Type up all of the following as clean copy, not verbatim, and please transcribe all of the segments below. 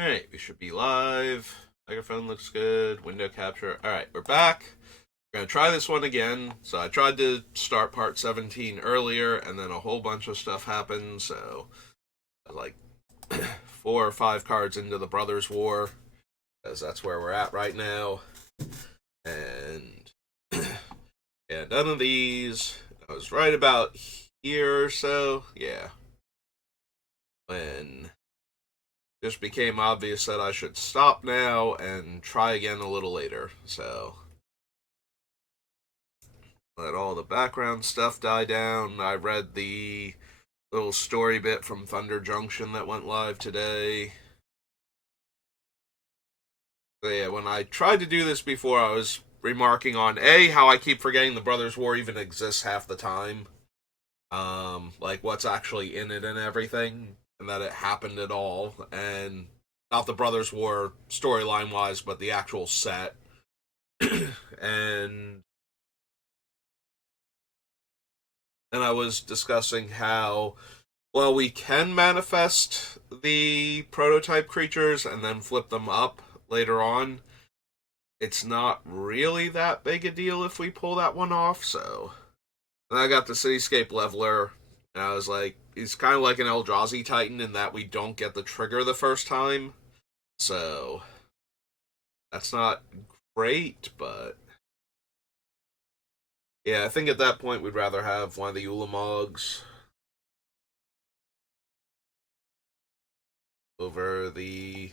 Alright, we should be live. Microphone looks good. Window capture. Alright, we're back. We're going to try this one again. So I tried to start part 17 earlier, and then a whole bunch of stuff happened. So, like, 4 or 5 cards into the Brothers War, because that's where we're at right now. And, yeah, none of these. I was right about here or so. Yeah. When just became obvious that I should stop now and try again a little later. So let all the background stuff die down. I read the little story bit from Thunder Junction that went live today. So yeah, when I tried to do this before, I was remarking on how I keep forgetting the Brothers War even exists half the time. Like what's actually in it and everything, and that it happened at all, and not the Brothers War storyline wise, but the actual set. and and I was discussing how well we can manifest the prototype creatures and then flip them up later on. It's not really that big a deal if we pull that one off, so. And I got the Cityscape Leveler, and I was like, he's kind of like an Eldrazi Titan in that we don't get the trigger the first time, so that's not great, but yeah, I think at that point we'd rather have one of the Ulamogs over the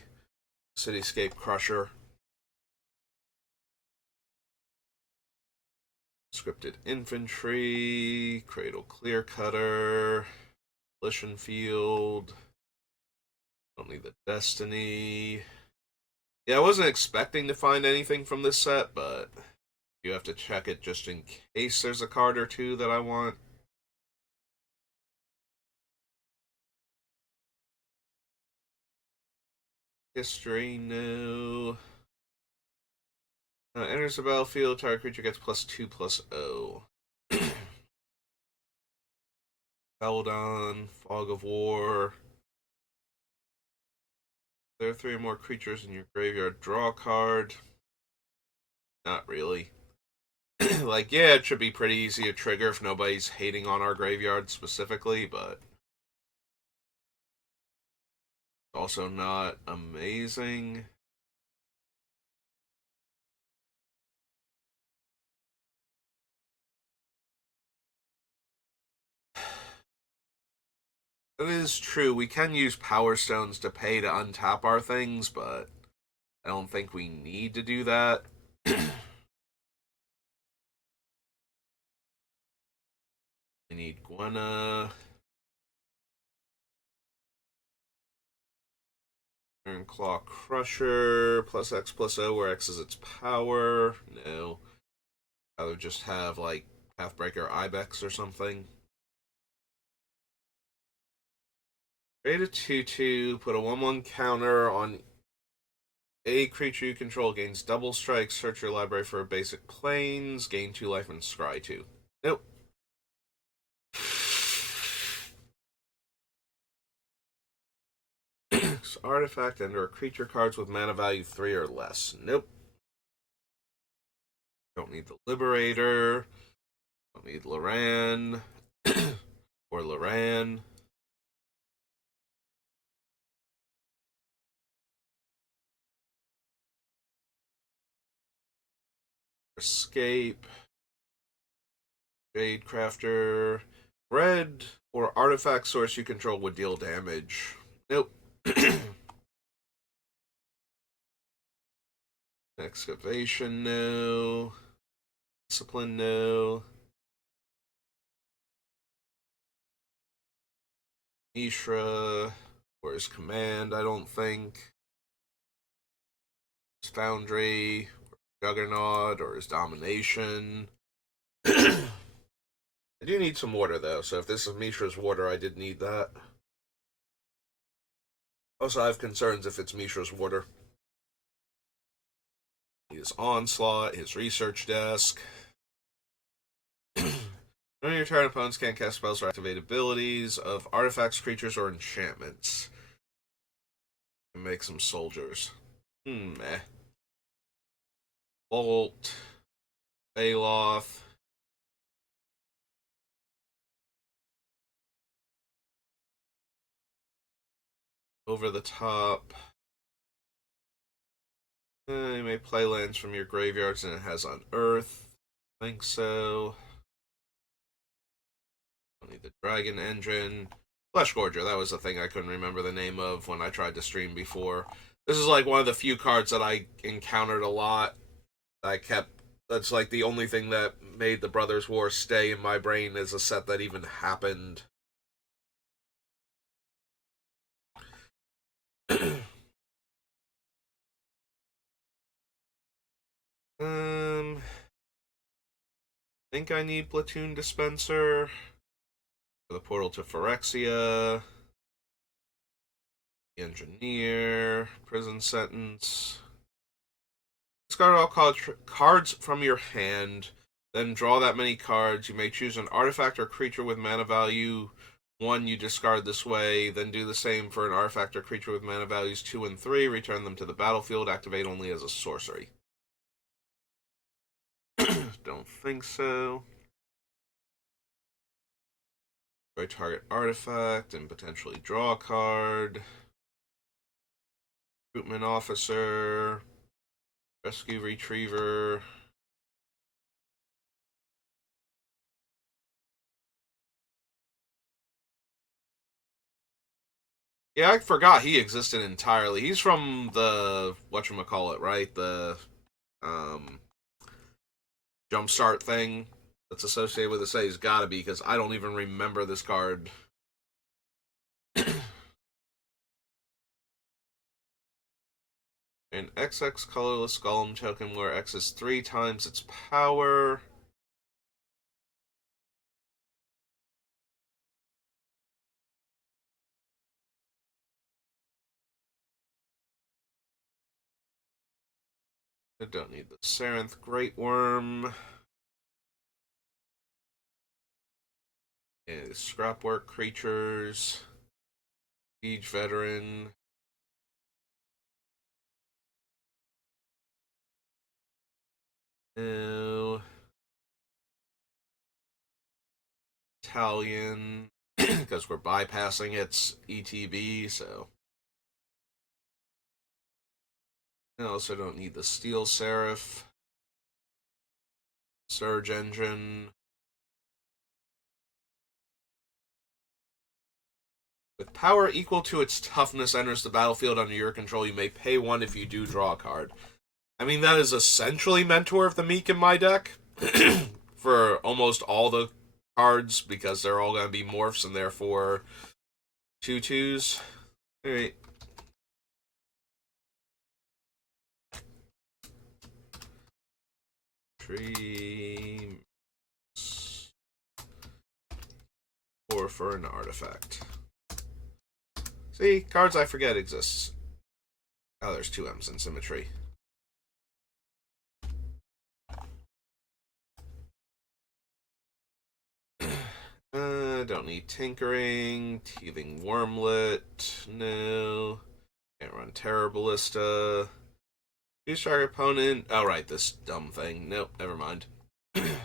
Cityscape Crusher. Scripted Infantry, Cradle Clear Cutter, Volition Field. Don't need the Destiny. Yeah, I wasn't expecting to find anything from this set, but you have to check it just in case there's a card or two that I want. History, no. Enters the battlefield, target creature gets +2/+0. Peladon, Fog of War. There are 3 or more creatures in your graveyard. Draw a card. Not really. Like, yeah, it should be pretty easy to trigger if nobody's hating on our graveyard specifically, but also not amazing. It is true, we can use Power Stones to pay to untap our things, but I don't think we need to do that. We need Gwenna. Claw Crusher, +X/+O, where X is its power. No. I would just have, like, Pathbreaker Ibex or something. Create a 2/2, put a 1/1 counter on a creature you control, gains double strike, search your library for basic planes, gain 2 life, and scry 2. Nope. Artifact and or creature cards with mana value 3 or less. Nope. Don't need the Liberator. Don't need Loran. or Loran. Escape. Jade Crafter. Red or artifact source you control would deal damage. Nope. Excavation, no. Discipline, no. Mishra, or his command, I don't think. His Foundry, or Juggernaut, or his Domination. I do need some water, though, so if this is Mishra's water, I did need that. Also, I have concerns if it's Mishra's water. His Onslaught, his Research Desk. During your turn, opponents can't cast spells or activate abilities of artifacts, creatures, or enchantments. and make some soldiers. Eh. Bolt, Baloth. Over the top. You may play lands from your graveyards and it has on Earth. I think so. Don't need the Dragon Engine. Flesh Gorger, that was the thing I couldn't remember the name of when I tried to stream before. This is like one of the few cards that I encountered a lot. That's like the only thing that made the Brothers War stay in my brain as a set that even happened. I think I need Platoon Dispenser for the portal to Phyrexia. Engineer, Prison Sentence. Discard all cards from your hand, then draw that many cards. You may choose an artifact or creature with mana value 1 you discard this way, then do the same for an artifact or creature with mana values 2 and 3, return them to the battlefield, activate only as a sorcery. Don't think so. Destroy target artifact and potentially draw a card. Recruitment Officer. Rescue Retriever. Yeah, I forgot he existed entirely. He's from the whatchamacallit, right? The um jumpstart thing that's associated with the set. He's gotta be, because I don't even remember this card. An XX colorless golem token where X is 3 times its power. I don't need the Sarenth Great Worm. And Scrapwork Creatures. Siege Veteran. No. Italian. Because we're bypassing its ETB, so. I also don't need the Steel Seraph. Surge Engine. With power equal to its toughness enters the battlefield under your control, you may pay 1 if you do draw a card. I mean, that is essentially Mentor of the Meek in my deck. For almost all the cards, because they're all going to be morphs and therefore 2/2s. Alright. Dreams. Or for an artifact. See, cards I forget exists. Oh, there's 2 M's in Symmetry. Don't need Tinkering. Teething Wormlet. No. Can't run Terror Ballista. Choose target opponent. Oh, right, this dumb thing. Nope, never mind. Need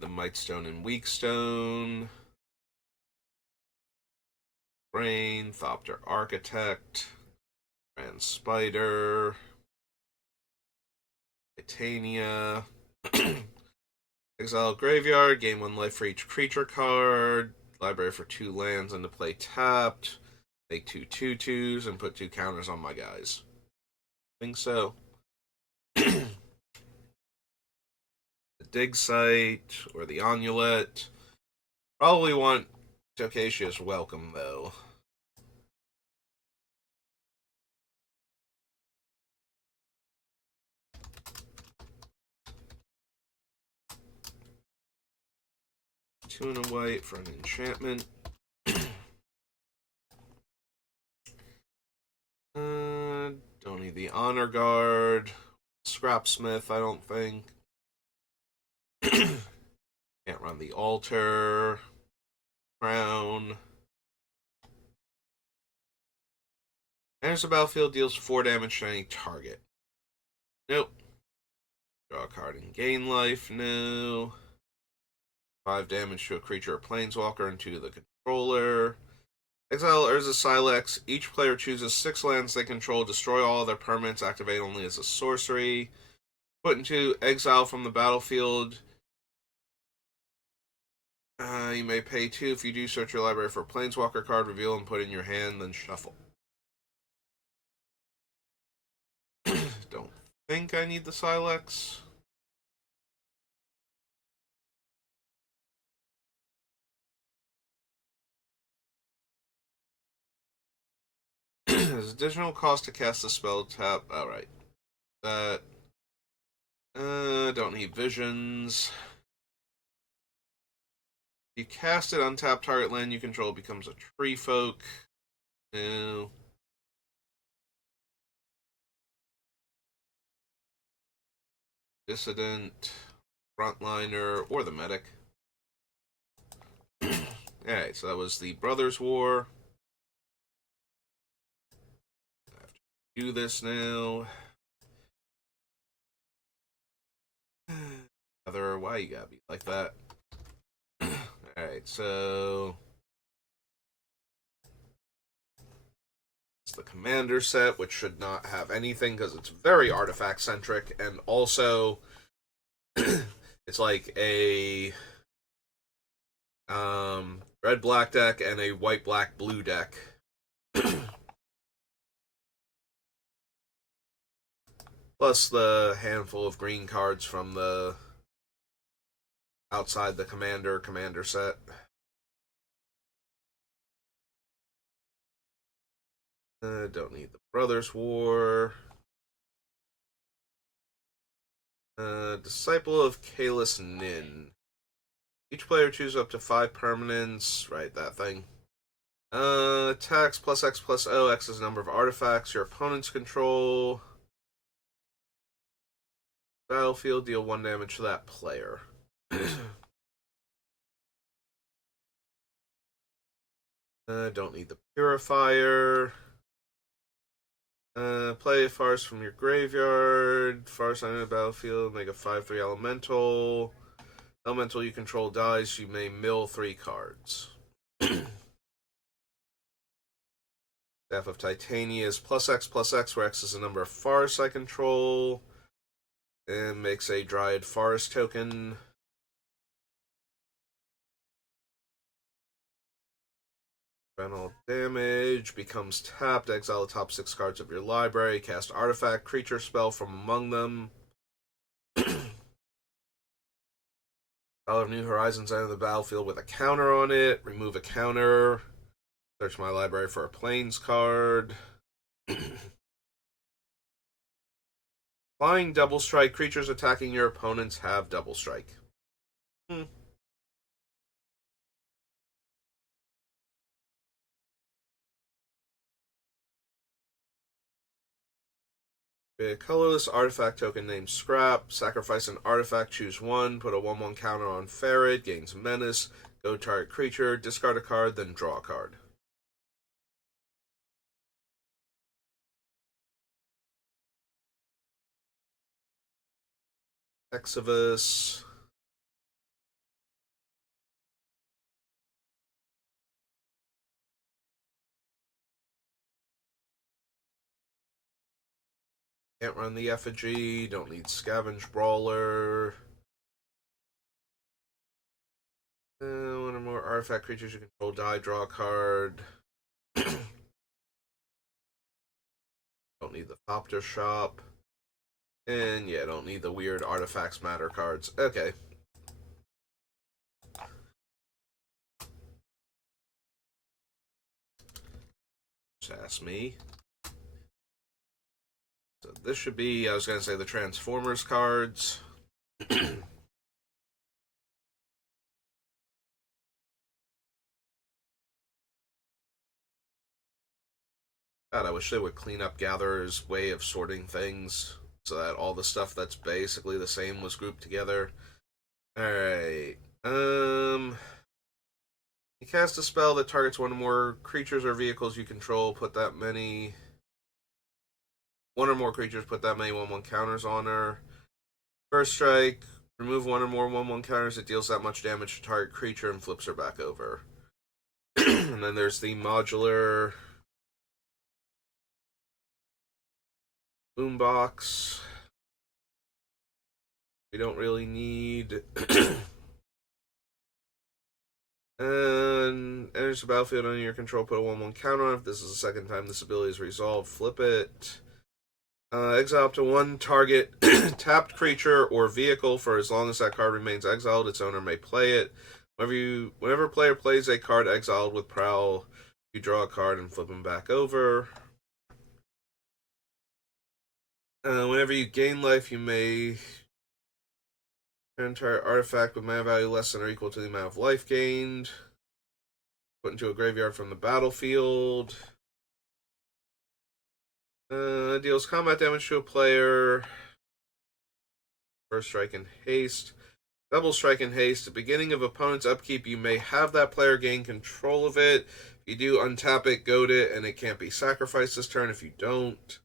the Mightstone and Weakstone. Brain, Thopter Architect. Grand Spider. Titania. Exile Graveyard. Gain 1 life for each creature card. Library for 2 lands and to play tapped. Make 2 2/2s and put 2 counters on my guys. I think so. The Dig Site or the Onulet. Probably want Tocasia's Welcome, though. Two and a white for an enchantment. Don't need the Honor Guard. Scrapsmith, I don't think. Can't run the Altar. Crown. Enters the battlefield, deals 4 damage to any target. Nope. Draw a card and gain life. No. 5 damage to a creature or planeswalker and 2 to the controller. Exile Urza Silex. Each player chooses 6 lands they control. Destroy all other permanents. Activate only as a sorcery. Put into exile from the battlefield. You may pay 2. If you do, search your library for a planeswalker card, reveal and put in your hand, then shuffle. Don't think I need the Silex. There's additional cost to cast the spell tap. Alright. That. Don't need visions. You cast it, untap target land you control becomes a tree folk. No. Dissident, Frontliner, or the Medic. Alright, so that was the Brothers' War. I have to do this now. Other, why you gotta be like that? Alright, so it's the Commander set, which should not have anything because it's very artifact centric, and also it's like a red black deck and a white black blue deck. Plus the handful of green cards from the outside the commander set. Don't need the Brothers' War. Disciple of Kalis Nin. Each player chooses up to 5 permanents. Right, that thing. Attacks plus X plus O. X is the number of artifacts your opponents control. Battlefield, deal 1 damage to that player. Don't need the Purifier. Play Forest from your graveyard. Forest on the battlefield. Make a 5/3 elemental. Elemental you control dies. You may mill 3 cards. Staff of Titania is plus X, where X is the number of forests I control. And makes a Dryad Forest token. Prevent all damage. Becomes tapped. Exile the top 6 cards of your library. Cast artifact, creature spell from among them. Battle of New Horizons, enter the battlefield with a counter on it. Remove a counter. Search my library for a plains card. Flying double strike. Creatures attacking your opponents have double strike. A colorless artifact token named Scrap. Sacrifice an artifact, choose 1. Put a 1/1 counter on Ferret. Gains menace. Go target creature. Discard a card, then draw a card. Exodus. Can't run the effigy. Don't need Scavenge Brawler. 1 or more artifact creatures you control die. Draw a card. Don't need the Thopter Shop. And yeah, don't need the weird Artifacts Matter cards. Okay. Just ask me. So this should be, I was going to say, the Transformers cards. God, I wish they would clean up Gatherer's way of sorting things so that all the stuff that's basically the same was grouped together. Alright. You cast a spell that targets 1 or more creatures or vehicles you control. Put that many one or more creatures put that many 1/1 counters on her. First strike, remove one or more 1/1 counters. It deals that much damage to target creature and flips her back over. And then there's the modular boombox. We don't really need. And enters the battlefield under your control, put a 1/1 counter on it. If this is the second time this ability is resolved, flip it. Exile up to one target tapped creature or vehicle for as long as that card remains exiled. Its owner may play it. Whenever a player plays a card exiled with Prowl, you draw a card and flip them back over. Whenever you gain life, you may an entire artifact with mana value less than or equal to the amount of life gained. Put into a graveyard from the battlefield. Deals combat damage to a player. First strike and haste. Double strike and haste. At the beginning of opponent's upkeep, you may have that player gain control of it. If you do, untap it, goad it, and it can't be sacrificed this turn if you don't.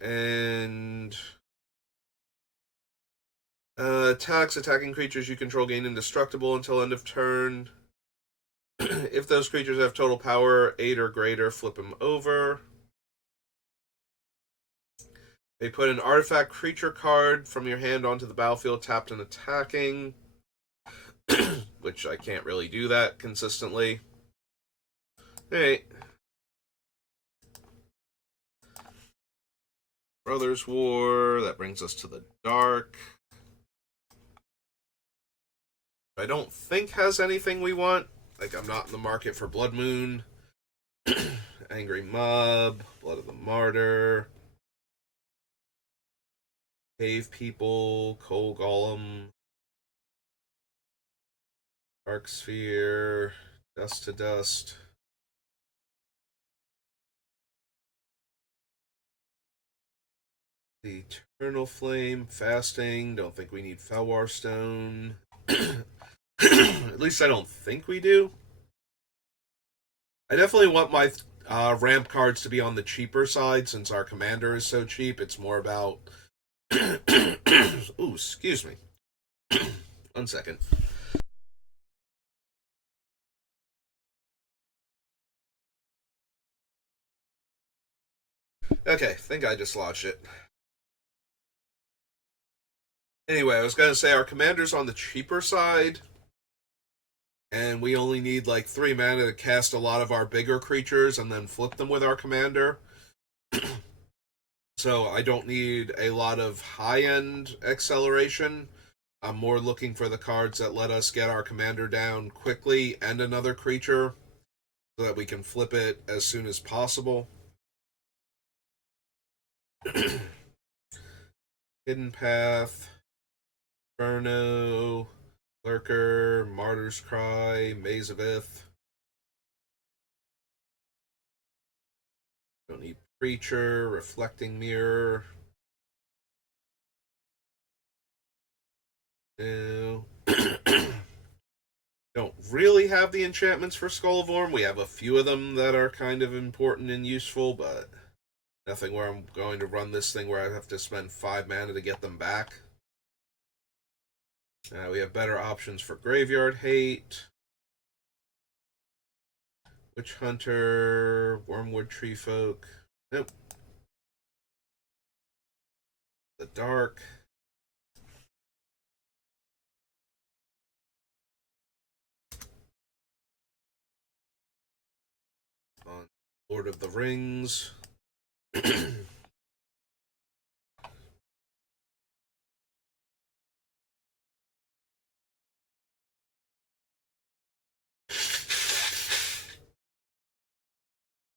And attacking creatures you control gain indestructible until end of turn. If those creatures have total power 8 or greater, flip them over. They put an artifact creature card from your hand onto the battlefield, tapped and attacking. Which I can't really do that consistently. Alright. Brothers War, that brings us to the dark. I don't think has anything we want. Like, I'm not in the market for Blood Moon, Angry Mob, Blood of the Martyr, Cave People, Coal Golem, Dark Sphere, Dust to Dust. The Eternal Flame, Fasting. Don't think we need Felwar Stone. At least I don't think we do. I definitely want my ramp cards to be on the cheaper side since our commander is so cheap. It's more about. Ooh, excuse me. 1 second. Okay, think I just lost it. Anyway, I was going to say our commander's on the cheaper side, and we only need like 3 mana to cast a lot of our bigger creatures and then flip them with our commander. So I don't need a lot of high-end acceleration. I'm more looking for the cards that let us get our commander down quickly and another creature so that we can flip it as soon as possible. Hidden Path, Inferno, Lurker, Martyr's Cry, Maze of Ith. Don't need Preacher, Reflecting Mirror. No. Don't really have the enchantments for Skull of Orm. We have a few of them that are kind of important and useful, but nothing where I'm going to run this thing where I have to spend 5 mana to get them back. We have better options for Graveyard Hate, Witch Hunter, Wormwood Tree Folk. Nope. The Dark. On Lord of the Rings.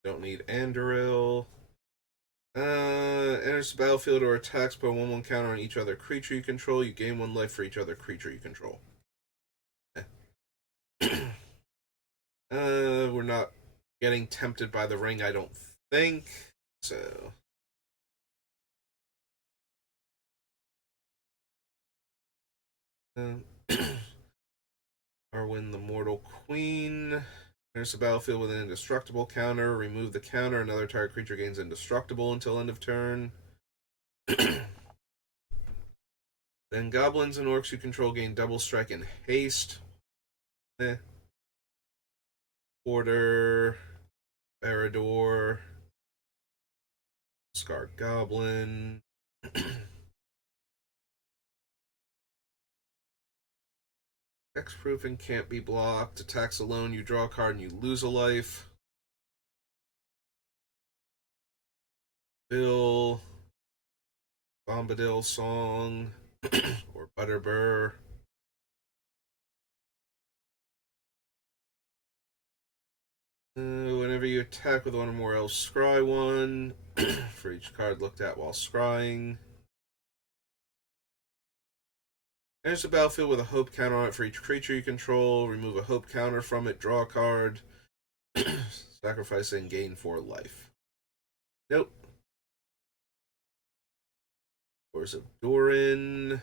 Don't need Andoril. Enters the battlefield or attacks, put a 1/1 counter on each other creature you control. You gain 1 life for each other creature you control. We're not getting tempted by the ring, I don't think. So. Arwen the Mortal Queen. There's the battlefield with an indestructible counter. Remove the counter. Another target creature gains indestructible until end of turn. Then goblins and orcs you control gain double strike and haste. Porter, Erador, Scar Goblin. Hexproof and can't be blocked. Attacks alone, you draw a card and you lose a life. Bill, Bombadil Song, or Butterbur. Whenever you attack with one or more elves, scry one. For each card looked at while scrying. There's a battlefield with a hope counter on it for each creature you control. Remove a hope counter from it, draw a card. Sacrifice and gain 4 life. Nope. Doors of Doran.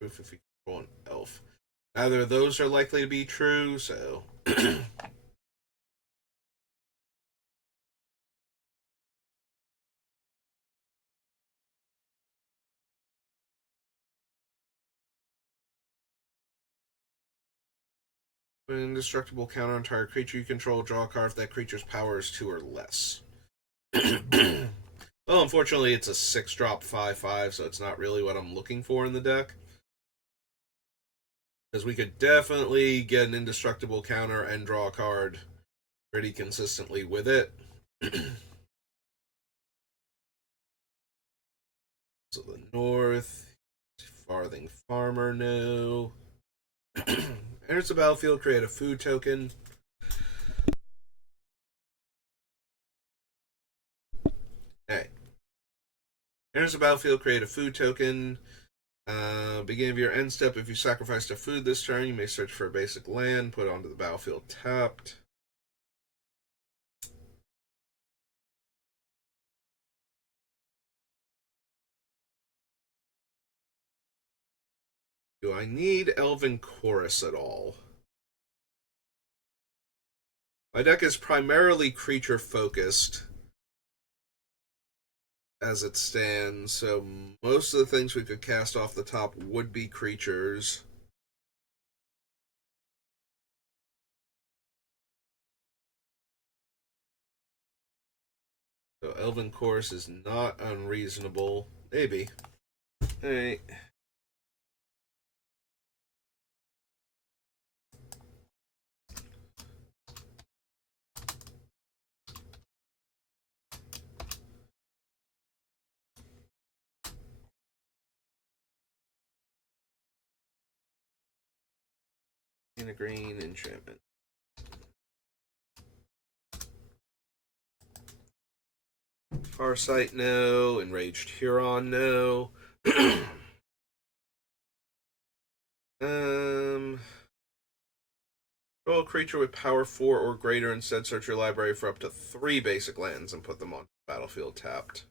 Proof if you control an elf. Neither of those are likely to be true, so. An indestructible counter on entire creature you control, draw a card if that creature's power is 2 or less. Well, unfortunately, it's a 6-drop 5/5, so it's not really what I'm looking for in the deck. Because we could definitely get an indestructible counter and draw a card pretty consistently with it. So the North, Farthing Farmer, no. Enters the battlefield, create a food token. Hey. Enters the battlefield, create a food token. Beginning of your end step, if you sacrificed a food this turn, you may search for a basic land, put it onto the battlefield tapped. Do I need Elven Chorus at all? My deck is primarily creature focused as it stands, so most of the things we could cast off the top would be creatures. So Elven Chorus is not unreasonable. Maybe. Alright. In a green enchantment. Farsight, no. Enraged Huron, no. Control a creature with power 4 or greater, instead search your library for up to 3 basic lands and put them on the battlefield tapped.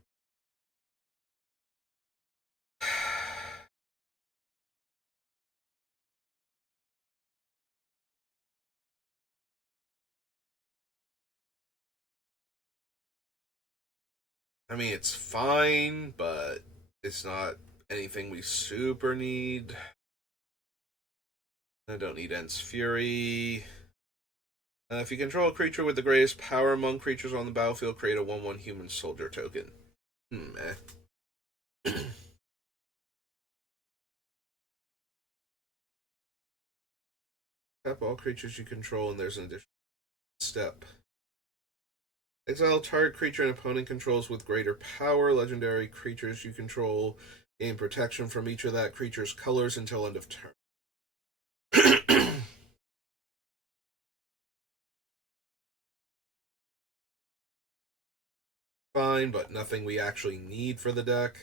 I mean, it's fine, but it's not anything we super need. I don't need Ent's Fury. If you control a creature with the greatest power among creatures on the battlefield, create a 1/1 human soldier token. Tap all creatures you control, and there's an additional step. Exile target creature an opponent controls with greater power. Legendary creatures you control gain protection from each of that creature's colors until end of turn. Fine, but nothing we actually need for the deck.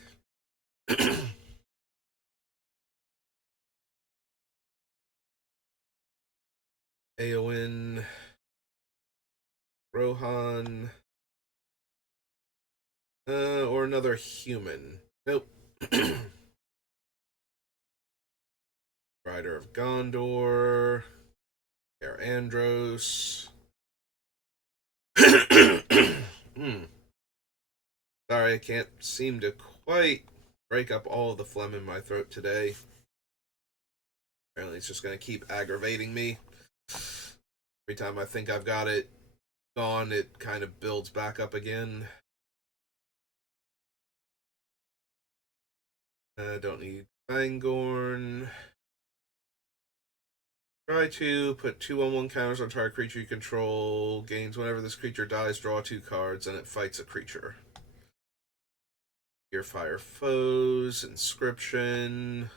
Aowen, Rohan, or another human. Nope. Rider of Gondor, Air Andros. Hmm. Sorry, I can't seem to quite break up all of the phlegm in my throat today. Apparently, it's just going to keep aggravating me. Every time I think I've got it gone, it kind of builds back up again. Don't need Fangorn. Try to put 2/1/1 counters on target creature you control. Gains whenever this creature dies, draw 2 cards, and it fights a creature. Your fire foes, inscription.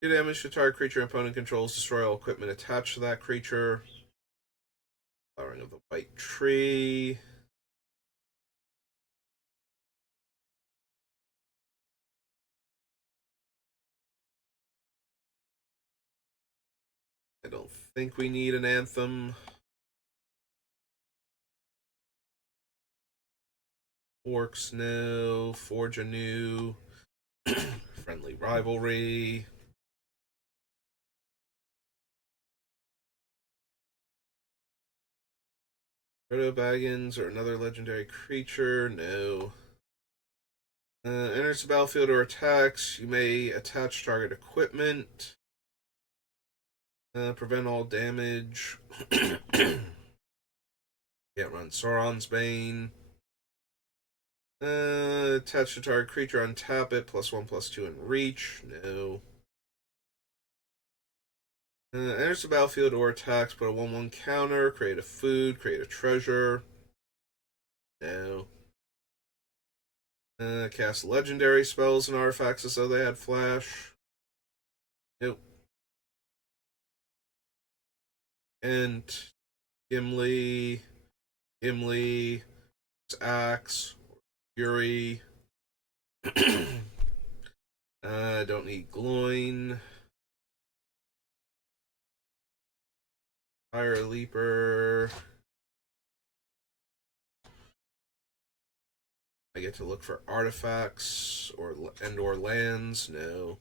2 damage to target creature opponent controls, destroy all equipment attached to that creature. Flowering of the White Tree. I don't think we need an Anthem. Orcs, no. Forge anew. Friendly Rivalry. Proto Baggins or another legendary creature, no. Enters the battlefield or attacks. You may attach target equipment. Prevent all damage. Can't run Sauron's Bane. Attach to target creature, untap it, +1/+2 in reach. No. Enters the battlefield or attacks, put a 1/1 counter, create a food, create a treasure. No. Cast legendary spells and artifacts as though they had flash. Nope. And Gimli, Axe, Fury. Don't need Gloin. Fire Leaper. I get to look for artifacts or lands. No.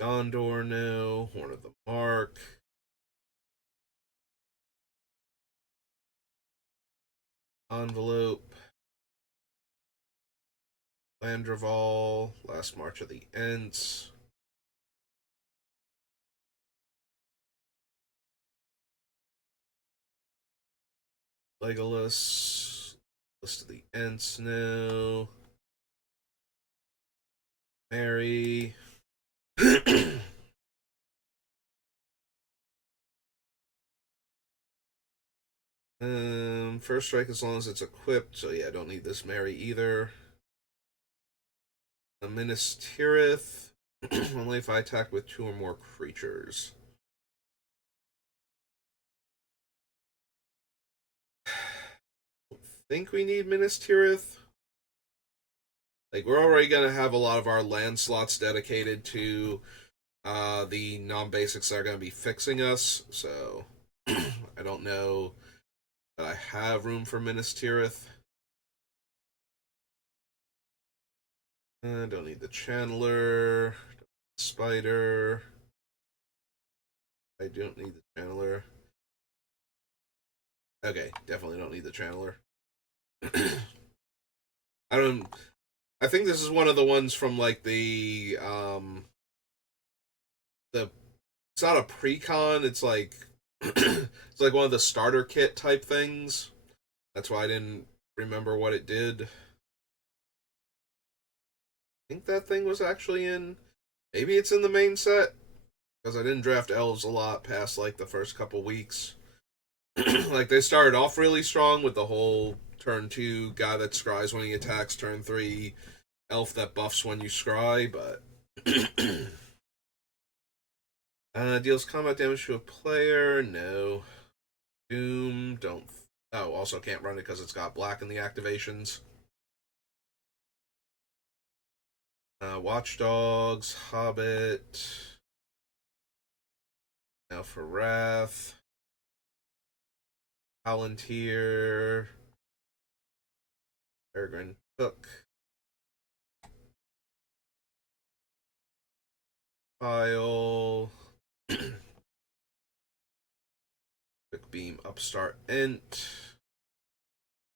Gondor. No. Horn of the Mark. Envelope. Landreval. Last March of the Ents. Legolas. List of the Ents now. Mary. First strike as long as it's equipped, so yeah, I don't need this Mary either. A Minas Tirith. Only if I attack with 2 or more creatures. I think we need Minas Tirith. Like, we're already going to have a lot of our land slots dedicated to the non-basics that are going to be fixing us, so I don't know that I have room for Minas Tirith. Don't need the Channeler. Spider. I don't need the Channeler. Okay, definitely don't need the Channeler. I don't. I think this is one of the ones from like the. It's not a pre-con. It's like it's like one of the starter kit type things. That's why I didn't remember what it did. I think that thing was actually in. Maybe it's in the main set because I didn't draft elves a lot past like the first couple weeks. Like they started off really strong with the whole turn 2 guy that scries when he attacks, turn 3 elf that buffs when you scry, but deals combat damage to a player. No. Doom. Don't. Oh, also can't run it because it's got black in the activations. Watchdogs. Hobbit. Now for Wrath. Palantir. Peregrine Cook. File. Quick beam upstart int.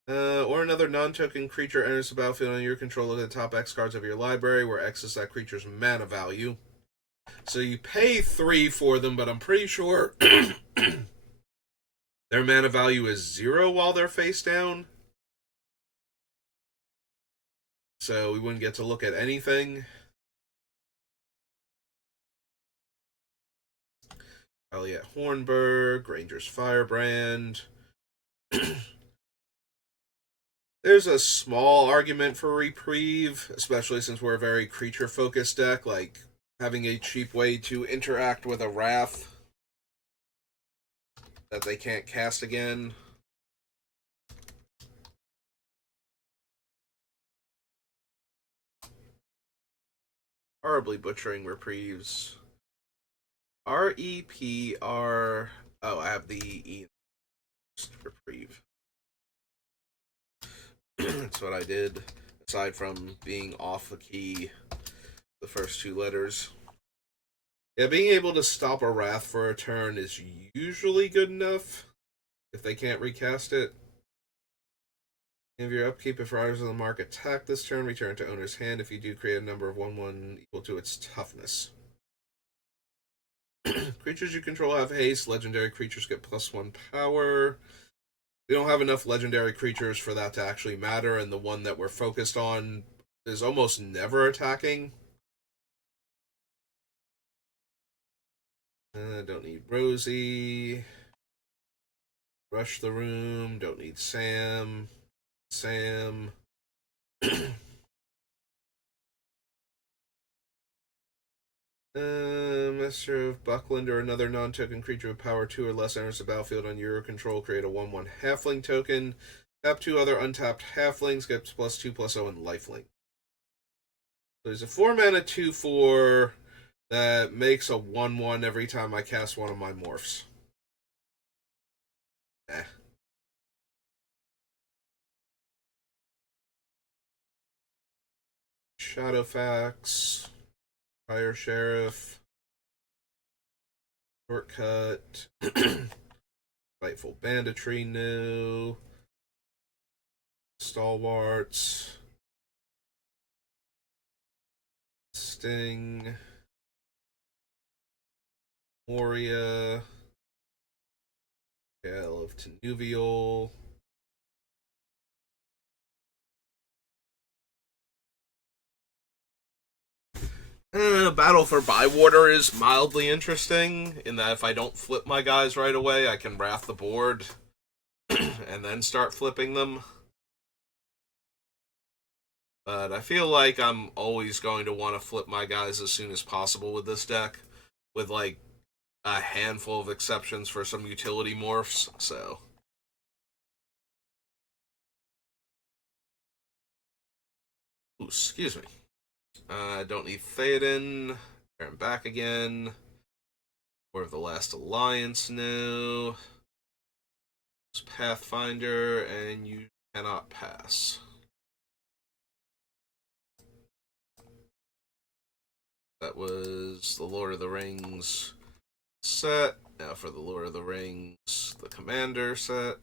Or another non-token creature enters the battlefield under your control. Look at the top X cards of your library, where X is that creature's mana value. So you pay 3 for them, but I'm pretty sure their mana value is 0 while they're face down. So we wouldn't get to look at anything. Elliot Hornberg, Ranger's Firebrand. There's a small argument for Reprieve, especially since we're a very creature-focused deck, like having a cheap way to interact with a Wrath that they can't cast again. Horribly butchering Reprieves. R-E-P-R... Oh, I have the E. Reprieve. That's what I did, aside from being off the key the first 2 letters. Yeah, being able to stop a Wrath for a turn is usually good enough if they can't recast it. If your upkeep, if riders of the mark attack this turn, return to owner's hand. If you do, create a number of 1/1 equal to its toughness. Creatures you control have haste. Legendary creatures get +1 power. We don't have enough legendary creatures for that to actually matter, and the one that we're focused on is almost never attacking. Don't need Rosie. Rush the Room. Don't need Sam. Sam. Master of Buckland or another non-token creature with power 2 or less enters the battlefield on your control. Create a 1/1 halfling token. Tap 2 other untapped halflings. Gets +2/+0 and lifelink. So there's a 4-mana 2/4 that makes a 1/1 every time I cast one of my morphs. Eh. Shadowfax. Fire Sheriff. Shortcut. Spiteful Banditry, no. Stalwarts. Sting. Moria. Gale of Tenuvial. Battle for Bywater is mildly interesting in that if I don't flip my guys right away, I can wrath the board and then start flipping them. But I feel like I'm always going to want to flip my guys as soon as possible with this deck, with like a handful of exceptions for some utility morphs, so. Ooh, excuse me. Don't need Theoden. Turn back again. War of the Last Alliance, no. Pathfinder, and you cannot pass. That was the Lord of the Rings set. Now for the Lord of the Rings, the Commander set.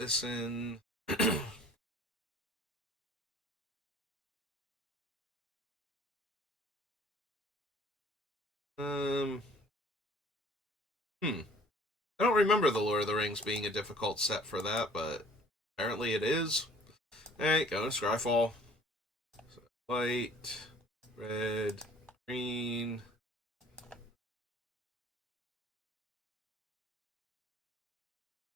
Listen. um. I don't remember the Lord of the Rings being a difficult set for that, but apparently it is. Alright, go to Scryfall. So, white, red, green.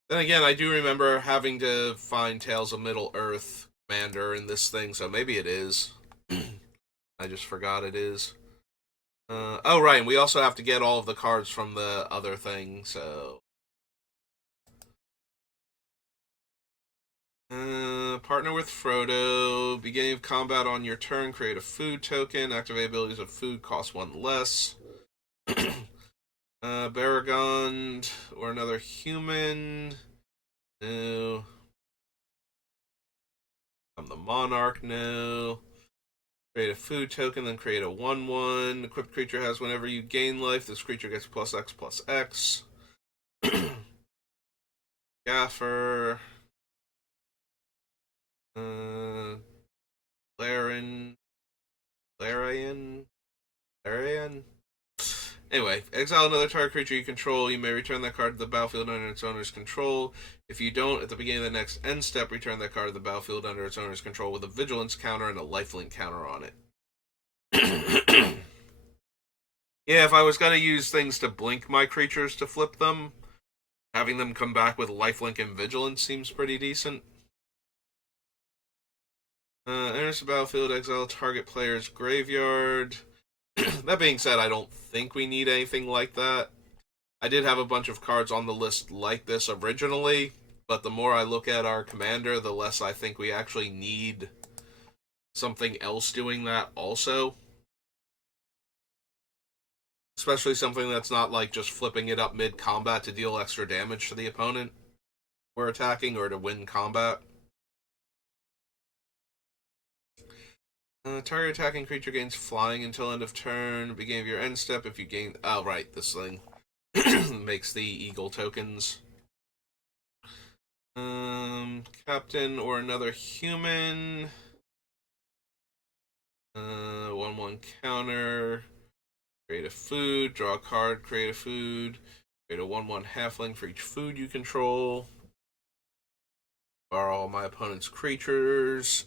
Then again, I do remember having to find Tales of Middle-earth Commander in this thing, so maybe it is. I just forgot it is. Oh, right, and we also have to get all of the cards from the other thing, so. Partner with Frodo. Beginning of combat on your turn, create a food token. Activate abilities of food cost 1 less. Baragond or another human. No. I'm the monarch. No. Create a food token, then create a 1/1. Equipped creature has whenever you gain life, this creature gets +X/+X. Gaffer. Uh, Laren. Larian? Larian? Anyway, exile another target creature you control. You may return that card to the battlefield under its owner's control. If you don't, at the beginning of the next end step, return that card to the battlefield under its owner's control with a vigilance counter and a lifelink counter on it. Yeah, if I was going to use things to blink my creatures to flip them, having them come back with lifelink and vigilance seems pretty decent. Enters the battlefield, exile target player's graveyard. That being said, I don't think we need anything like that. I did have a bunch of cards on the list like this originally, but the more I look at our commander, the less I think we actually need something else doing that also. Especially something that's not like just flipping it up mid-combat to deal extra damage to the opponent we're attacking or to win combat. Target attacking creature gains flying until end of turn. Beginning of your end step, if you gain... Oh, right, this thing makes the eagle tokens. Captain or another human. 1/1 counter. Create a food. Draw a card. Create a food. Create a 1/1 halfling for each food you control. Borrow all my opponent's creatures.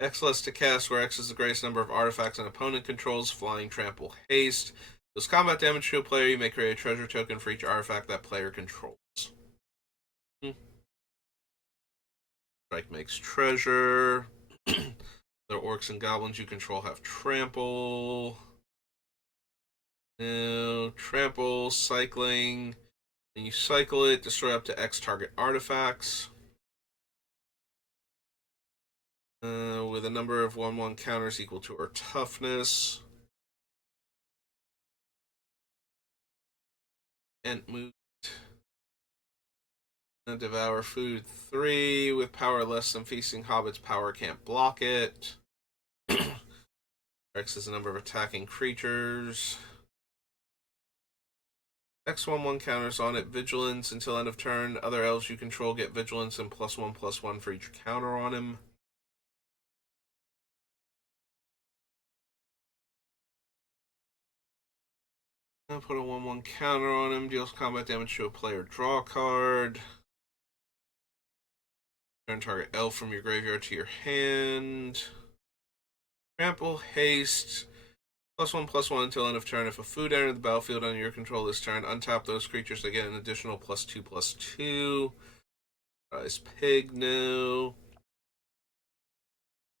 X less to cast, where X is the greatest number of artifacts an opponent controls. Flying, trample, haste. Does combat damage to a player, you may create a treasure token for each artifact that player controls. Strike makes treasure. The orcs and goblins you control have trample. No, trample, cycling. And you cycle it, destroy up to X target artifacts. With a number of 1/1 counters equal to our toughness. Ent moot. Devour food 3 with power less than feasting hobbits. Power can't block it. X is the number of attacking creatures. X 1/1 counters on it. Vigilance until end of turn. Other elves you control get vigilance and +1/+1 for each counter on him. I'll put a 1/1 counter on him. Deals combat damage to a player. Draw a card. Turn target elf from your graveyard to your hand. Trample, haste. +1/+1 until end of turn. If a food entered the battlefield under your control this turn, untap those creatures to get an additional +2/+2. Rise pig, no.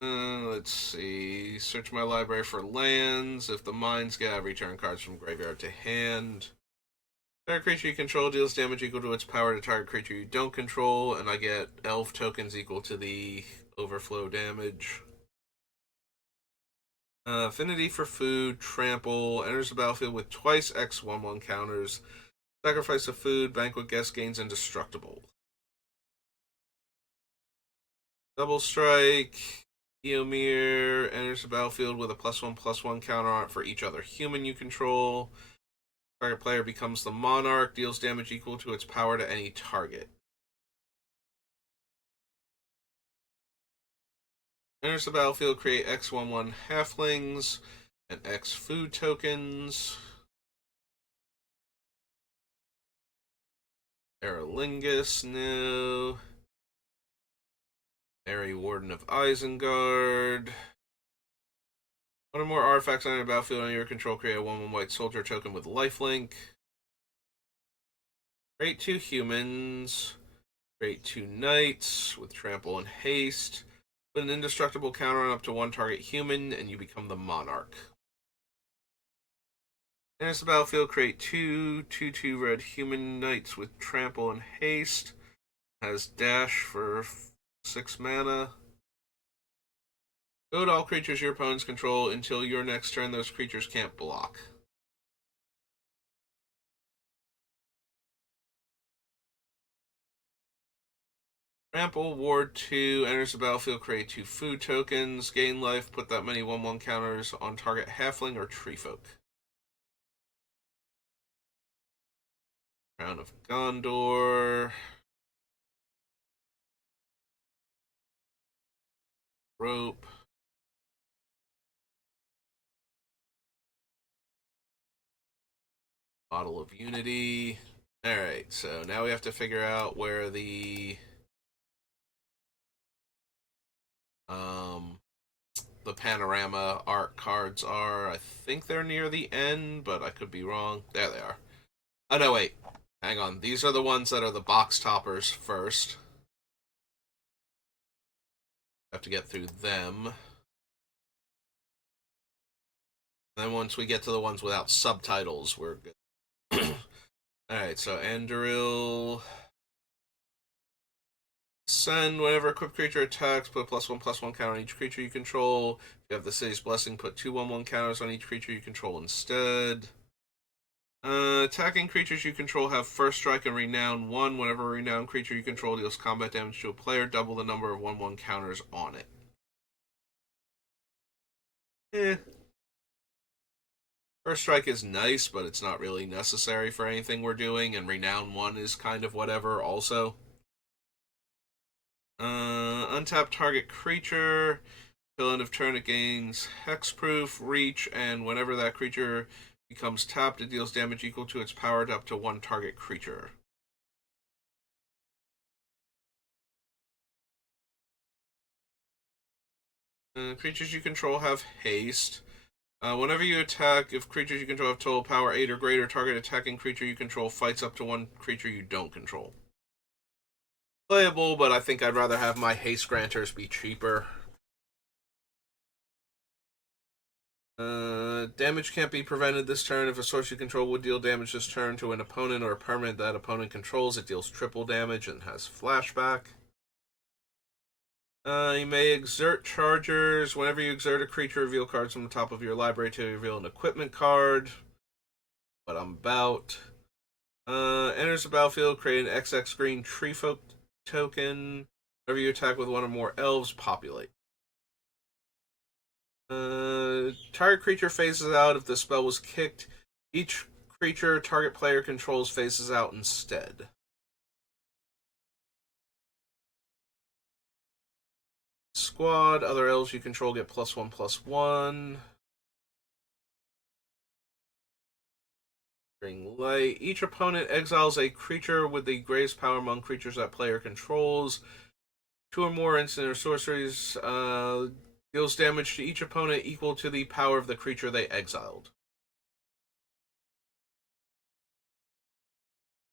Let's see. Search my library for lands. If the mines get, I return cards from graveyard to hand. Target creature you control deals damage equal to its power to target creature you don't control, and I get elf tokens equal to the overflow damage. Affinity for food, trample, enters the battlefield with twice X 1/1 counters. Sacrifice of food, banquet guest gains indestructible. Double strike. Eomir enters the battlefield with a +1/+1 counter on it for each other human you control. Target player becomes the monarch, deals damage equal to its power to any target. Enters the battlefield, create X 1/1 halflings and X food tokens. Aerolingus, no. Mary Warden of Isengard. One or more artifacts on your battlefield on your control, create a 1/1 white soldier token with lifelink. Create 2 humans. Create 2 knights with trample and haste. Put an indestructible counter on up to 1 target human, and you become the monarch. Enters the battlefield, create 2/2/2 red human knights with trample and haste. Has dash for 6 mana. Go to all creatures your opponents control until your next turn. Those creatures can't block. Trample, Ward 2, enters the battlefield, create 2 food tokens, gain life, put that many 1/1 counters on target halfling or tree folk. Crown of Gondor. Rope. Bottle of Unity. Alright, so now we have to figure out where the panorama art cards are. I think they're near the end, but I could be wrong. There they are. Oh no, wait. Hang on. These are the ones that are the box toppers first. Have to get through them. Then once we get to the ones without subtitles, we're good. Alright, so Anduril. Send whenever equipped creature attacks, put +1/+1 counter on each creature you control. If you have the city's blessing, put 2/1/1 counters on each creature you control instead. Attacking creatures you control have first strike and renown 1. Whenever a renowned creature you control deals combat damage to a player, double the number of 1/1 counters on it. Eh. First strike is nice, but it's not really necessary for anything we're doing, and renown 1 is kind of whatever also. Untap target creature. Till end of turn, it gains hexproof, reach, and whenever that creature becomes tapped, it deals damage equal to its powered up to 1 target creature. Creatures you control have haste. Whenever you attack, if creatures you control have total power 8 or greater, target attacking creature you control fights up to 1 creature you don't control. Playable, but I think I'd rather have my haste granters be cheaper. Damage can't be prevented this turn. If a source you control would deal damage this turn to an opponent or a permanent that opponent controls, it deals triple damage and has flashback. You may exert chargers. Whenever you exert a creature, reveal cards from the top of your library to reveal an equipment card. What I'm about. Enters the battlefield, create an XX green tree folk token. Whenever you attack with 1 or more elves, populate. Target creature phases out if the spell was kicked. Each creature target player controls phases out instead. Squad, other elves you control get +1/+1. Bring light. Each opponent exiles a creature with the greatest power among creatures that player controls. 2 or more instant or sorceries. Deals damage to each opponent equal to the power of the creature they exiled.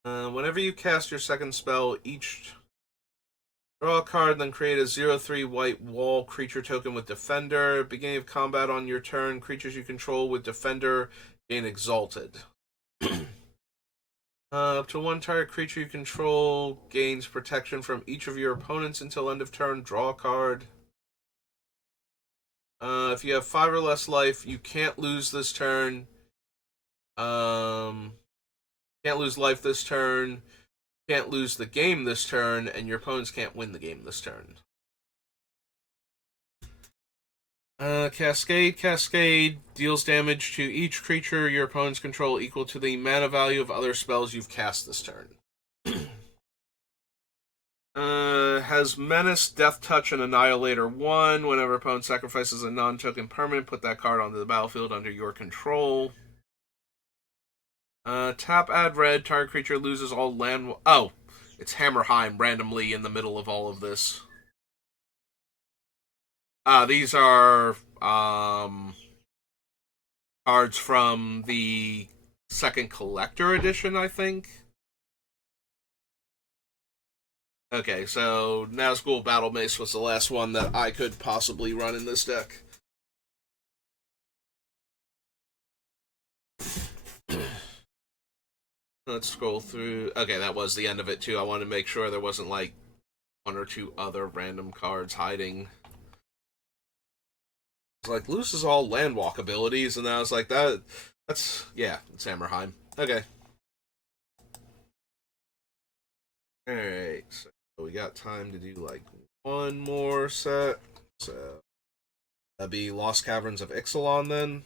Whenever you cast your second spell, each draw a card, then create a 0/3 white wall creature token with Defender. Beginning of combat on your turn, creatures you control with Defender gain Exalted. Up to 1 target creature you control gains protection from each of your opponents until end of turn. Draw a card. If you have 5 or less life, you can't lose this turn. Can't lose life this turn. Can't lose the game this turn, and your opponents can't win the game this turn. Cascade. Cascade deals damage to each creature your opponents control equal to the mana value of other spells you've cast this turn. Has Menace, Death Touch, and Annihilator 1. Whenever opponent sacrifices a non-token permanent, put that card onto the battlefield under your control. Tap, add red. Target creature loses all land. Oh, it's Hammerheim randomly in the middle of all of this. These are cards from the second collector edition, I think. Okay, so Nazgul Battle Mace was the last one that I could possibly run in this deck. Let's scroll through. Okay, that was the end of it too. I wanted to make sure there wasn't like 1 or 2 other random cards hiding. It's like loses all landwalk abilities, and I was like, that's yeah, it's Hammerheim. Okay. Alright. So So we got time to do like one more set. So that'd be Lost Caverns of Ixalan then.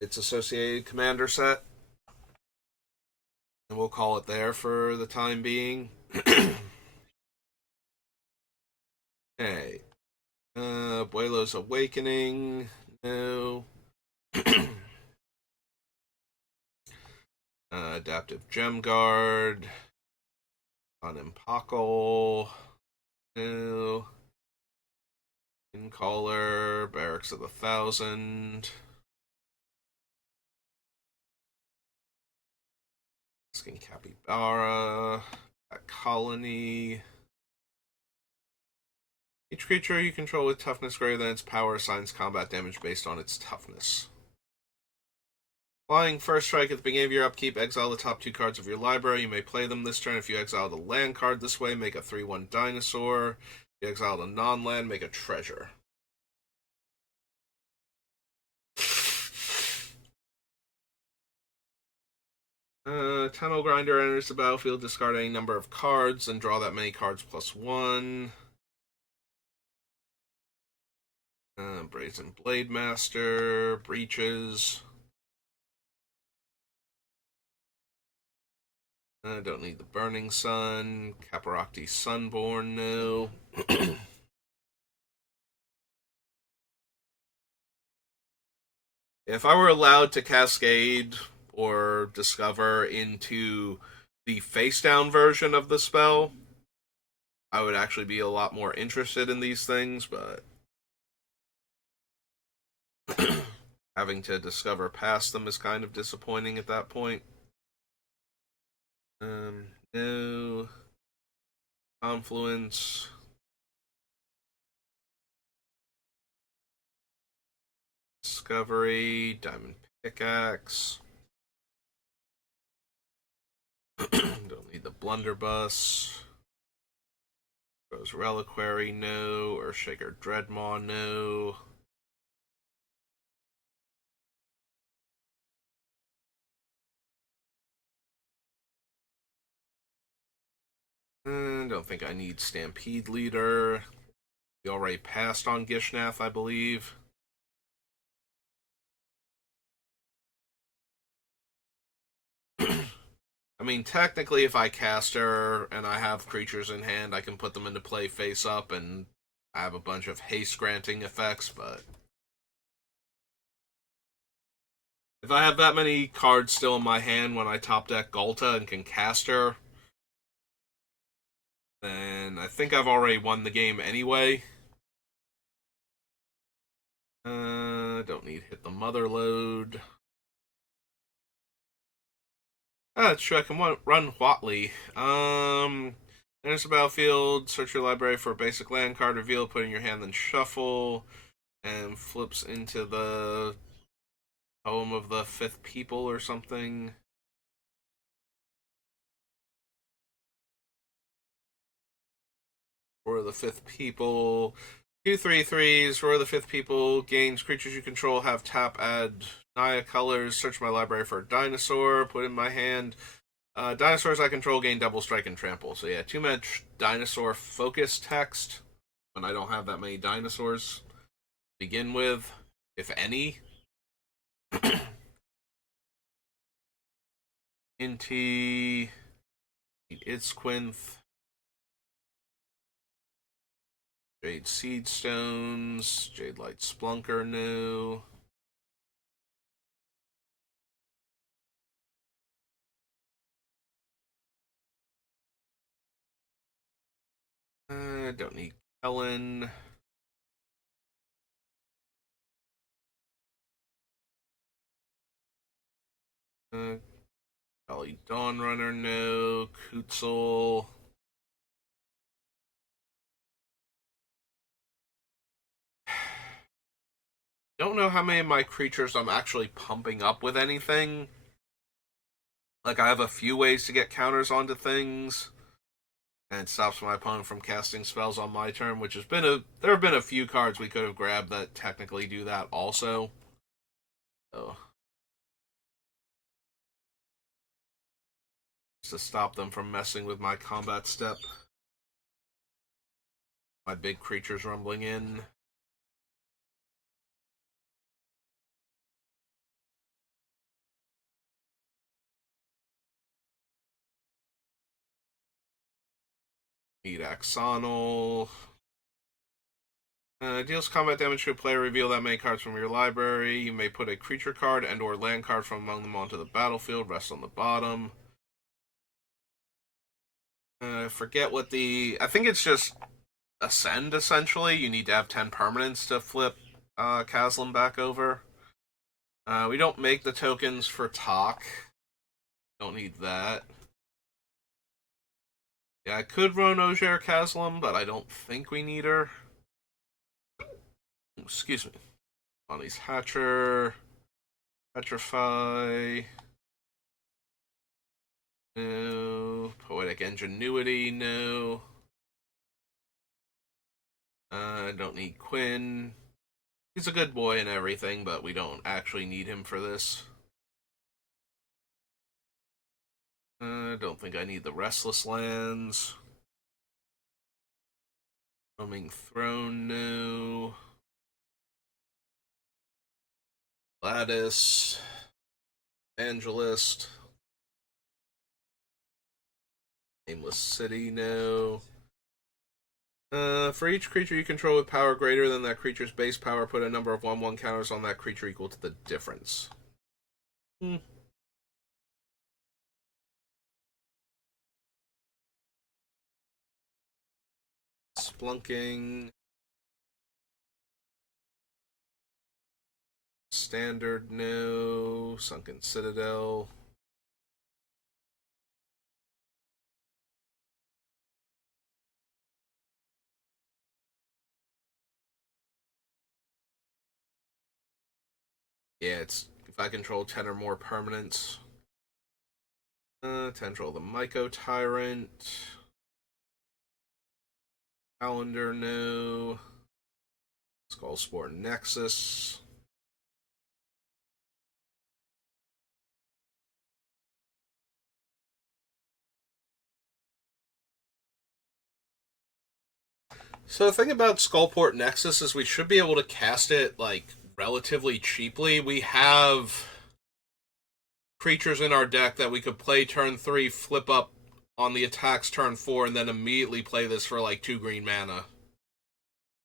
Its associated commander set. And we'll call it there for the time being. Okay. Buelo's Awakening. No. Adaptive Gem Guard. Unimpakal. No. Incaller. Barracks of the Thousand. Asking Capybara. Colony. Each creature you control with toughness greater than its power assigns combat damage based on its toughness. Flying first strike at the beginning of your upkeep, exile the top 2 cards of your library. You may play them this turn. If you exile the land card this way, make a 3/1 dinosaur. If you exile the non-land, make a treasure. Tunnel Grinder enters the battlefield, discard any number of cards, and draw that many cards +1. Brazen Blade Master, Breaches. Don't need the Burning Sun. Caparocti Sunborn, no. If I were allowed to cascade or discover into the face down version of the spell, I would actually be a lot more interested in these things, but having to discover past them is kind of disappointing at that point. No. Confluence. Discovery. Diamond Pickaxe. Don't need the Blunderbuss. Rose Reliquary, no. Earthshaker Dreadmaw, no. Don't think I need Stampede Leader. We already passed on Gishnath, I believe. I mean, technically, if I cast her and I have creatures in hand, I can put them into play face up and I have a bunch of haste granting effects, but if I have that many cards still in my hand when I top deck Galta and can cast her, then I think I've already won the game anyway. Don't need Hit the Mother Load. That's true. I can run Whatley. Enters the battlefield, search your library for a basic land card, reveal, put in your hand, then shuffle, and flips into the Home of the Fifth People or something. Roar of the Fifth People. 2/3/3s. Roar of the Fifth People. Gains creatures you control have tap, add Naya colors. Search my library for a dinosaur. Put in my hand. Dinosaurs I control gain double strike and trample. So yeah, too much dinosaur focus text when I don't have that many dinosaurs to begin with, if any. Inti, Itzquinth, Jade Seedstones, Jade Light Splunker, no. Don't need Kellen. Golly Dawnrunner, no. Kutzel. Don't know how many of my creatures I'm actually pumping up with anything. Like, I have a few ways to get counters onto things, and it stops my opponent from casting spells on my turn, which has been there have been a few cards we could have grabbed that technically do that also. So to stop them from messing with my combat step. My big creatures rumbling in. Need Axonal. Deals combat damage to a player. Reveal that many cards from your library. You may put a creature card and or land card from among them onto the battlefield. Rest on the bottom. Forget what the... I think it's just Ascend, essentially. You need to have 10 permanents to flip Kaslam back over. We don't make the tokens for Talk. Don't need that. Yeah, I could run Ogier Kaslam, but I don't think we need her. Excuse me. Bonnie's Hatcher. Petrify. No. Poetic Ingenuity, no. I don't need Quinn. He's a good boy and everything, but we don't actually need him for this. I don't think I need the Restless Lands. Roaming Throne, no. Gladys. Evangelist. Nameless City, no. For each creature you control with power greater than that creature's base power, put a number of 1/1 counters on that creature equal to the difference. Splunking. Standard, no. Sunken Citadel. Yeah, it's if I control 10 or more permanents. Control the Myco Tyrant. Calendar, no. Skullspore Nexus. So the thing about Skullport Nexus is we should be able to cast it, like, relatively cheaply. We have creatures in our deck that we could play turn 3, flip up on the attacks turn 4, and then immediately play this for, like, 2 green mana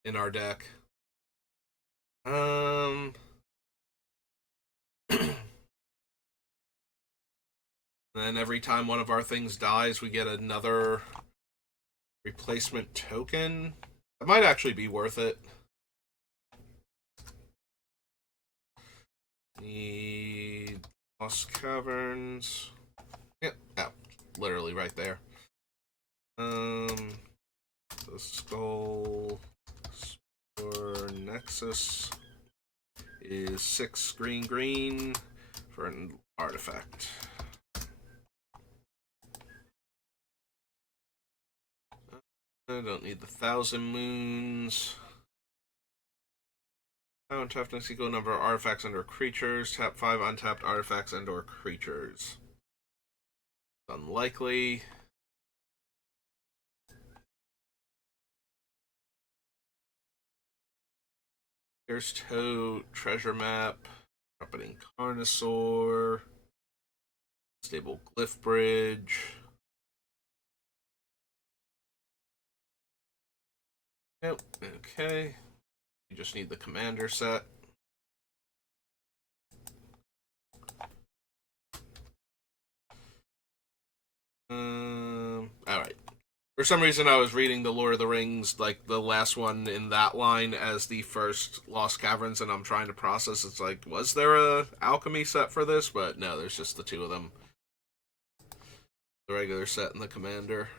in our deck. Then every time one of our things dies, we get another replacement token. That might actually be worth it. Need Lost Caverns. Yep, yeah, literally right there. The Skull Spore Nexus is 6 green for an artifact. I don't need the 1,000 Moons. Power and toughness equal number of artifacts and/or creatures. Tap 5 untapped artifacts and/or creatures. Unlikely. Here's Toad, Treasure Map, Trumpeting Carnosaur, Stable Glyph Bridge. Nope, okay. You just need the commander set. Alright. For some reason I was reading the Lord of the Rings, like the last one in that line as the first Lost Caverns, and I'm trying to process, it's like, was there a alchemy set for this? But no, there's just the 2 of them. The regular set and the commander.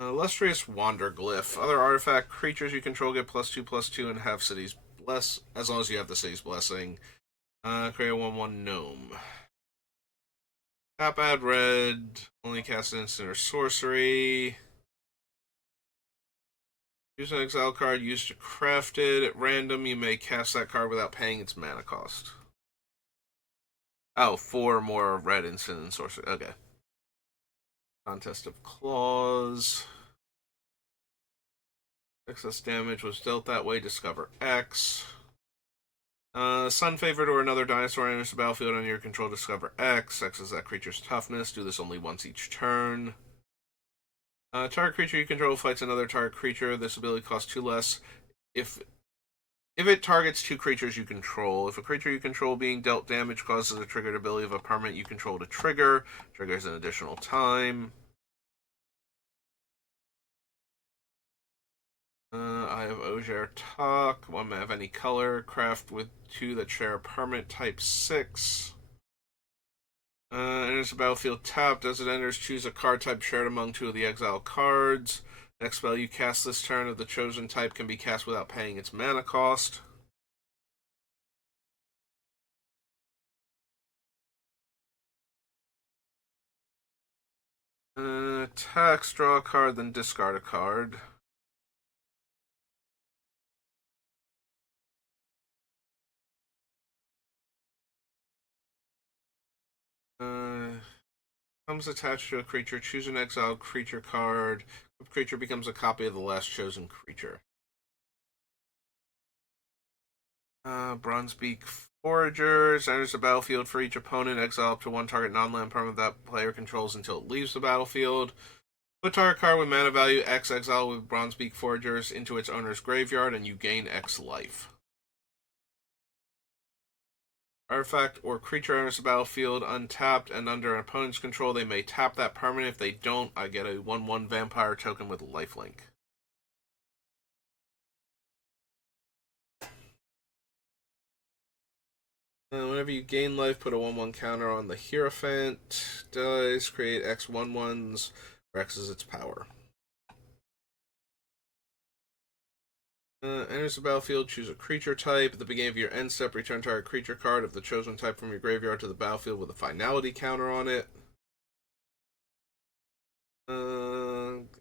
Illustrious Wanderglyph. Other artifact creatures you control get +2/+2 and have cities bless, as long as you have the city's blessing. Create a 1/1 gnome. Tap, add red. Only cast instant or sorcery. Use an exile card used to craft it. At random, you may cast that card without paying its mana cost. Oh, 4 more red instant and sorcery. Okay. Contest of Claws. Excess damage was dealt that way. Discover X. Sun Favored or another dinosaur enters the battlefield under your control. Discover X. X is that creature's toughness. Do this only once each turn. Target creature you control fights another target creature. This ability costs 2 less if it targets 2 creatures you control. If a creature you control being dealt damage causes a triggered ability of a permanent you control to trigger, triggers an additional time. I have Ogier Talk. 1 mana of any color. Craft with 2 that share a permanent type 6. Enters the battlefield tapped. As it enters, choose a card type shared among 2 of the exiled cards. Next spell you cast this turn of the chosen type can be cast without paying its mana cost. Tax, draw a card, then discard a card. Comes attached to a creature. Choose an exiled creature card. The creature becomes a copy of the last chosen creature. Bronzebeak Foragers enters the battlefield for each opponent. Exile up to 1 target non-land permanent that player controls until it leaves the battlefield. Put target card with mana value X exile with Bronzebeak Foragers into its owner's graveyard, and you gain X life. Artifact or creature enters the battlefield untapped and under an opponent's control. They may tap that permanent. If they don't, I get a 1/1 vampire token with lifelink. Whenever you gain life, put a 1/1 counter on the Hierophant. Dies, create X 1/1s, where X is its power. Enters the battlefield, choose a creature type. At the beginning of your end step, return target creature card of the chosen type from your graveyard to the battlefield with a finality counter on it.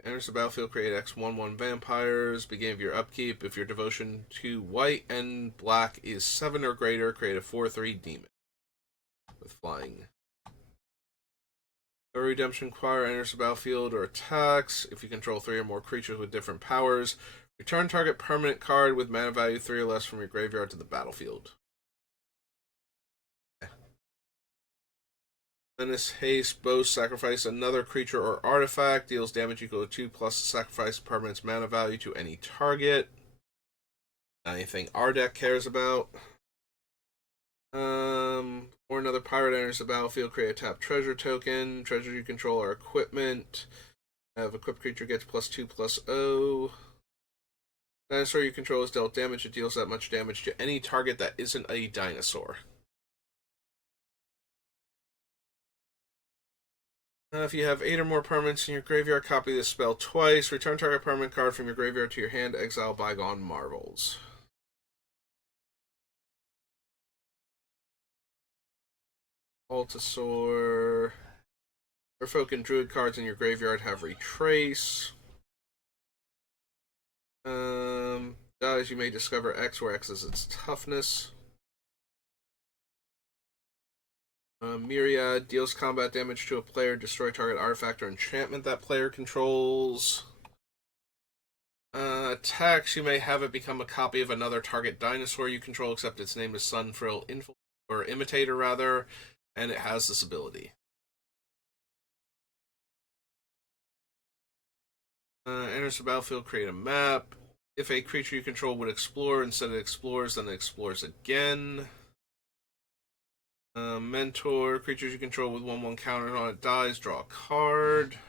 Enters the battlefield, create X 1/1 vampires. Beginning of your upkeep, if your devotion to white and black is 7 or greater, create a 4/3 demon with flying. A Redemption Choir enters the battlefield or attacks. If you control 3 or more creatures with different powers, return target permanent card with mana value 3 or less from your graveyard to the battlefield. Menace Haste, both sacrifice another creature or artifact, deals damage equal to 2 plus sacrifice permanent's mana value to any target. Not anything our deck cares about. Or another pirate enters the battlefield, create a tap treasure token. Treasures you control are equipment. Have equipped creature gets +2/+0. Dinosaur you control is dealt damage. It deals that much damage to any target that isn't a dinosaur. If you have 8 or more permanents in your graveyard, copy this spell twice. Return target permanent card from your graveyard to your hand. Exile Bygone Marvels. Altasaur. Merfolk and Druid cards in your graveyard have Retrace. Dies, you may discover X, where X is its toughness. Myriad deals combat damage to a player, destroy target artifact or enchantment that player controls. Attacks, you may have it become a copy of another target dinosaur you control, except its name is Sunfrill or Imitator, rather, and it has this ability. Enters the battlefield, create a map. If a creature you control would explore, instead it explores, then it explores again. Mentor, creatures you control with 1/1 counter on it dies, draw a card.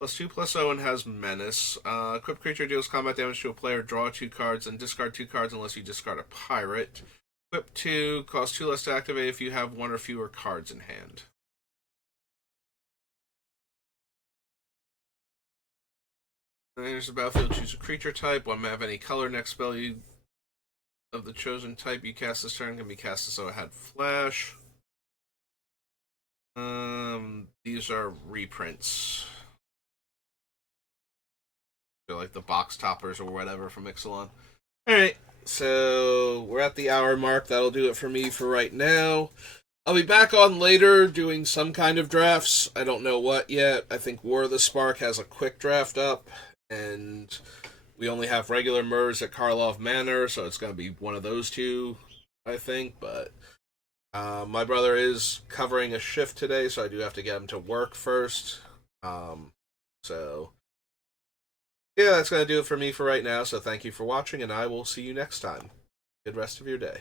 +2/+0 and has Menace. Equipped creature deals combat damage to a player, draw 2 cards, and discard 2 cards unless you discard a pirate. Equip 2, costs 2 less to activate if you have 1 or fewer cards in hand. Enters the battlefield, choose a creature type. 1 mana of any color. Next spell you of the chosen type you cast this turn can be cast as though it had flash. These are reprints. They're like the box toppers or whatever from Ixalan. Alright, So we're at the hour mark. That'll do it for me for right now. I'll be back on later doing some kind of drafts. I don't know what yet. I think War of the Spark has a quick draft up, and we only have regular Murs at Karlov Manor, so it's going to be one of those two, I think. But my brother is covering a shift today, so I do have to get him to work first. So, yeah, that's going to do it for me for right now. So thank you for watching, and I will see you next time. Good rest of your day.